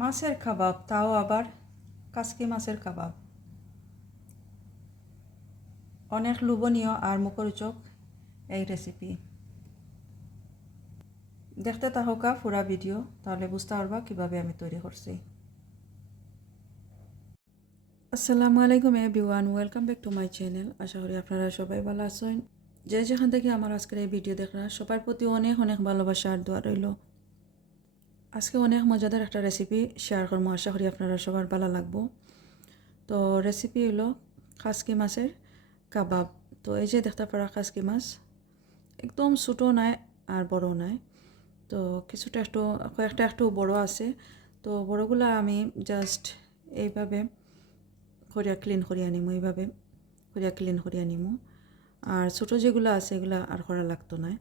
মাছের কাবাব, তাও আবার কাসকি মাছের কাবাব। অনেক লোভনীয় আর মুখরোচক এই রেসিপি। দেখতে থাকা পুরা ভিডিও, তাহলে বুঝতে পারবা কীভাবে আমি তৈরি করছি। আসসালামু আলাইকুম everyone, welcome back to my channel. আশা করি আপনারা সবাই ভালো আছেন। যে যেখান থেকে আমার আজকের এই ভিডিও দেখরা সবার প্রতি অনেক অনেক ভালোবাসা আর দোয়া রইল। আজকে অনেক মজাদার একটা রেসিপি শেয়ার করবো, আশা করি আপনারা সবার ভালো লাগবো। তো রেসিপি হলো কাসকি মাছের কাবাব। তো এই যে দেখতে পারা কাসকি মাছ একদম ছোটো নাই আর বড় নাই, তো কিছুটা একটু কয়েকটা একটু বড় আছে। তো বড়গুলা আমি জাস্ট এইভাবে করিয়া ক্লিন করিয়া নিমু, এইভাবে করিয়া ক্লিন করিয়া নিমু। আর ছোটো যেগুলো আছে এগুলা আর করা লাগতো না,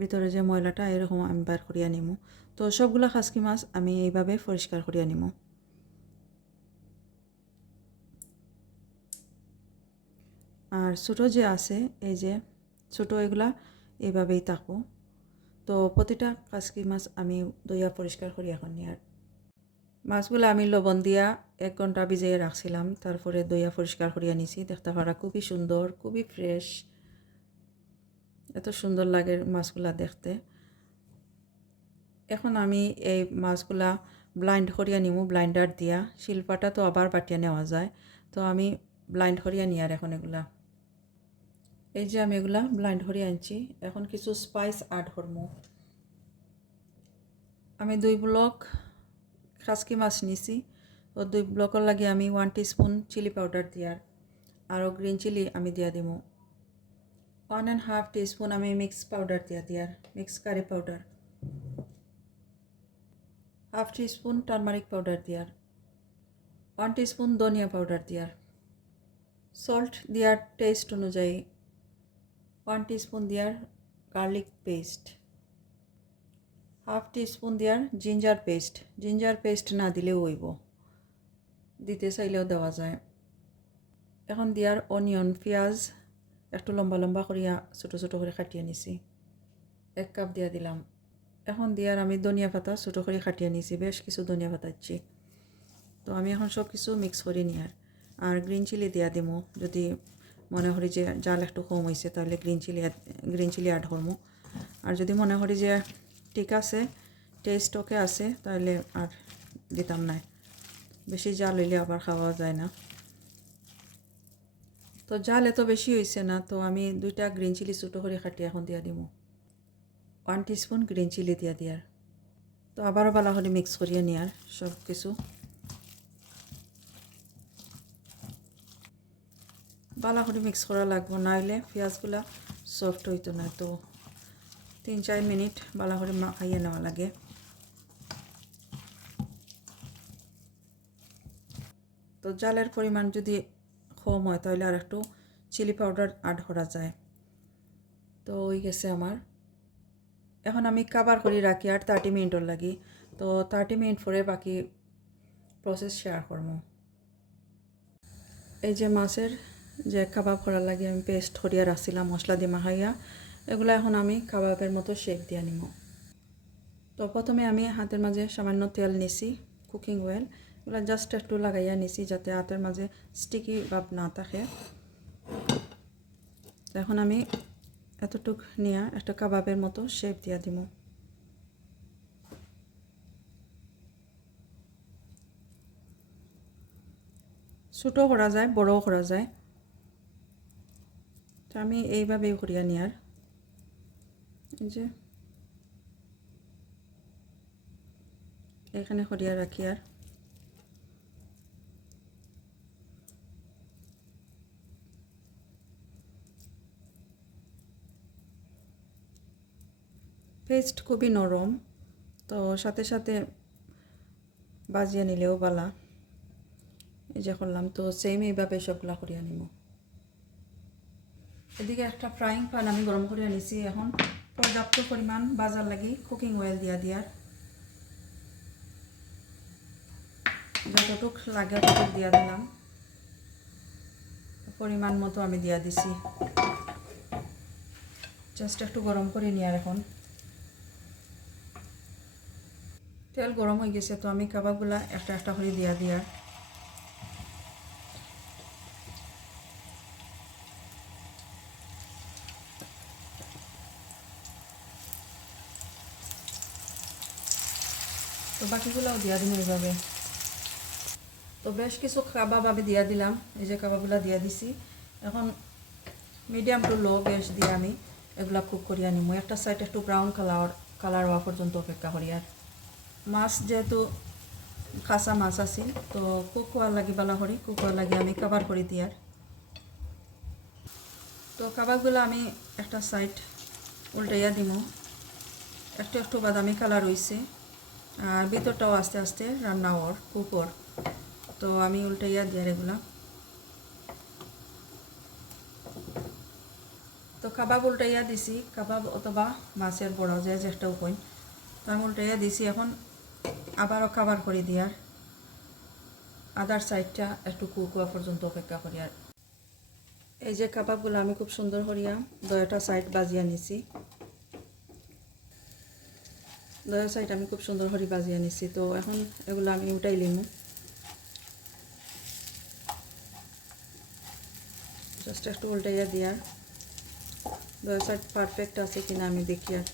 ভিতরে যে ময়লাটা এরকম আমি বার করিয়া নিমু। তো সবগুলা কাসকি মাছ আমি এইভাবে পরিষ্কার করিয়া নিমু। আর ছোটো যে আছে এই যে ছোটো এগুলা এইভাবেই থাকবো। তো প্রতিটা কাসকি মাছ আমি ধুইয়া পরিষ্কার করি এখন নিয়ে। আর মাছগুলো আমি লবণ দিয়া 1 ঘন্টা ভিজিয়ে রাখছিলাম, তারপরে ধুইয়া পরিষ্কার করিয়া নিছি। দেখতে পারা খুবই সুন্দর, খুবই ফ্রেশ, এত সুন্দর লাগে মাছগুলা দেখতে। এখন আমি এই মাছগুলা ব্লাইন্ড করিয়া নিমু, ব্লাইন্ডার দিয়া। শিলপাটা তো আবার বাটিয়া নেওয়া যায়, তো আমি ব্লাইন্ড করিয়া নিই। আর এখন এগুলা এই যে আমি এগুলা ব্লাইন্ড করিয়া আনছি। এখন কিছু স্পাইস অ্যাড করবো। আমি 2 ব্লক কাসকি মাছ নিছি, তো 2 ব্লকের লাগে আমি 1 টিস্পুন চিলি পাউডার দিয়ার, আরও গ্রিন চিলি আমি দিয়া দিব 1.5 টিস্পুন আমি মিক্স পাউডার দিয়ার, mix curry powder 1/2 teaspoon turmeric powder দিয়ার, 1 টিস্পুন ধনিয়া পাউডার দিয়ার, সল্ট দিয়ার টেস্ট অনুযায়ী, 1 টিস্পুন দিয়ার গার্লিক পেস্ট, 1/2 টিস্পুন দিয়ার জিঞ্জার পেস্ট না দিলেও হইব, দিতে চাইলেও দেওয়া যায়। এখন দিয়ার অনিয়ন, পেঁয়াজ একটু লম্বা লম্বা করিয়া ছোটো ছোটো করে কাটিয়ে নিছি, 1 কাপ দিয়া দিলাম। এখন দিয়ার আমি ধনিয়া পাতা ছোটো করে কাটিয়ে নিছি, বেশ কিছু ধনিয়া পাতা দিচ্ছি। তো আমি এখন সব কিছু মিক্স করি নিয়ার। আর গ্রিন চিলি দিয়া দিমু, যদি মনে করি যে জাল একটু কম হয়েছে তাহলে গ্রিন চিলি অ্যাড করবো। আর যদি মনে করি যে ঠিক আছে, টেস্ট ওকে আছে, তাহলে আর দিতাম না। বেশি জাল হইলে আবার খাওয়া যায় না। তো জাল এত বেশি হয়েছে না, তো আমি 2টা গ্রিন চিলি ছোটো করে কাটিয়ে এখন দিয়া দিব, 1 টিস্পুন গ্রিন চিলি দিয়া দিয়ার। তো আবারও ভালো করে মিক্স করিয়ে নিয়ার সব কিছু। ভালো করে মিক্স করা লাগবো, নাইলে পেঁয়াজগুলা সফট হইতো না। তো 3-4 মিনিট ভালো করে মাখাইয়ে নেওয়া লাগে। তো জালের পরিমাণ যদি কম হয় তাহলে আর একটু চিলি পাউডার অ্যাড করা যায়। তো ওই গেছে আমার। এখন আমি কাবার করে রাখি আর 30 মিনিটর লাগি। তো 30 মিনিট পরে বাকি প্রসেস শেয়ার করবো। এই যে মাছের যে কাবাব করার লাগে আমি পেস্ট করিয়া রাখছিলাম মশলা দিয়ে মাখাইয়া, এগুলো এখন আমি কাবাবের মতো শেপ দিয়ে নিব। তো প্রথমে আমি হাতের মাঝে সামান্য তেল নিছি, কুকিং অয়েল, এগুলো জাস্ট একটু লাগাইয়া নিছি যাতে হাতের মাঝে স্টিকি ভাব না থাকে। এখন আমি এতটুক নিয়ে একটা কাবাবের মতো শেপ দিয়া দিব। ছোটো করা যায়, বড়ও করা যায়। তো আমি এইভাবেই করিয়া নিয়ার। এই যে এখানে করিয়া রাখি। আর পেস্ট খুবই নরম, তো সাথে সাথে বাজিয়ে নিলেও বালা। এই যে করলাম, তো সেম এইভাবে সবগুলা করিয়া নিব। এদিকে একটা ফ্রাইং প্যান আমি গরম করিয়া নিছি। এখন পর্যাপ্ত পরিমাণ বাজার লাগি কুকিং অয়েল দিয়ার, যতটুক লাগে ততটুক দিয়া দিলাম, পরিমাণ মতো আমি দিয়া দিছি। জাস্ট একটু গরম করে নিয়ার। এখন তেল গরম হয়ে গেছে, তো আমি কাবাবগুলা একটা একটা করে দিয়ার তো বাকিগুলাও দিয়া দিন এইভাবে। তো বেশ কিছু কাবাব আমি দিয়া দিলাম, এই যে কাবাবগুলা দিয়া দিছি। এখন মিডিয়াম টু লো গ্যাস দিয়ে আমি এগুলা কুক করিয়া নিব। একটা সাইড একটু ব্রাউন কালার হওয়া পর্যন্ত অপেক্ষা করি। আর মাছ যেহেতু কাঁচা মাছ আছে, তো কুক হওয়ার লাগি বালা করি, কুক হওয়ার লাগি আমি কাবার করি দিয়ার। তো কাবাবগুলো আমি একটা সাইড উল্টাইয়া দিব, একটু একটু বাদামি কালার হয়েছে আর ভিতরটাও আস্তে আস্তে রান্না হওয়ার কুকর। তো আমি উল্টাইয়া দিয়ার এগুলা। তো কাবাব উল্টাইয়া দিছি, কাবাব অথবা মাছের বড়া যে যেটা কই, তো আমি উল্টাইয়া দিছি। এখন আবারও কাবার করে দিয়ার, আদার সাইডটা একটু কুক হওয়া পর্যন্ত অপেক্ষা করি। আর এই যে কাবাবগুলো আমি খুব সুন্দর করিয়া দয়াটা সাইড বাজিয়া নিছি, দয়া সাইড আমি খুব সুন্দর করে বাজিয়া নিছি। তো এখন এগুলো আমি উঠাই লিম, জাস্ট একটু উল্টাইয়া দিয়ার দয়া সাইড পারফেক্ট আছে কিনা আমি দেখি। আর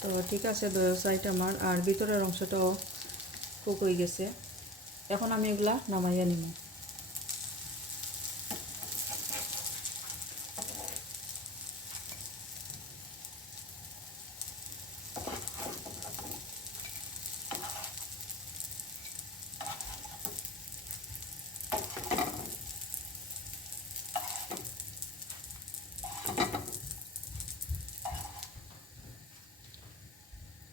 তো ঠিক আছে, দয়া সাইড আমার আর ভিতরের অংশটাও কুক হয়ে গেছে। এখন আমি এগুলা নামাইয়া নিব।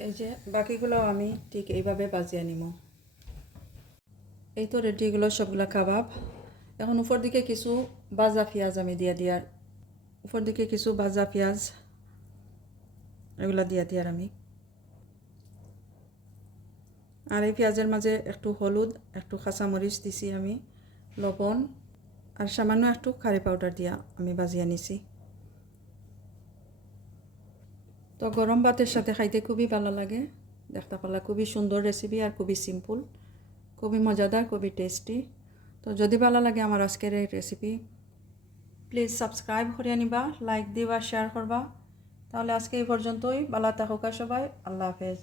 এই যে বাকিগুলো আমি ঠিক এইভাবে বাজিয়ে নিব। এই তো রেডি, এগুলো সবগুলো কাবাব। এখন উপর দিকে কিছু ভাজা পেঁয়াজ আমি দিয়ার, উপর দিকে কিছু ভাজা পেঁয়াজ এগুলো দিয়ার আমি। আর এই পেঁয়াজের মাঝে একটু হলুদ, একটু কাঁচামরিচ দিছি আমি, লবণ আর সামান্য একটু কারি পাউডার দিয়া আমি ভাজিয়ে নিছি। তো গরম ভাতের সাথে খাইতে খুবই ভালো লাগে। দেখতে পালা খুবই সুন্দর রেসিপি আর খুবই সিম্পল, খুবই মজাদার, খুবই টেস্টি। তো যদি ভালো লাগে আমার আজকের এই রেসিপি, প্লিজ সাবস্ক্রাইব করিয়া নিবা, লাইক দিবা, শেয়ার করবা। তাহলে আজকে এই পর্যন্তই। ভালো থাকুক সবাই, আল্লাহ হাফেজ।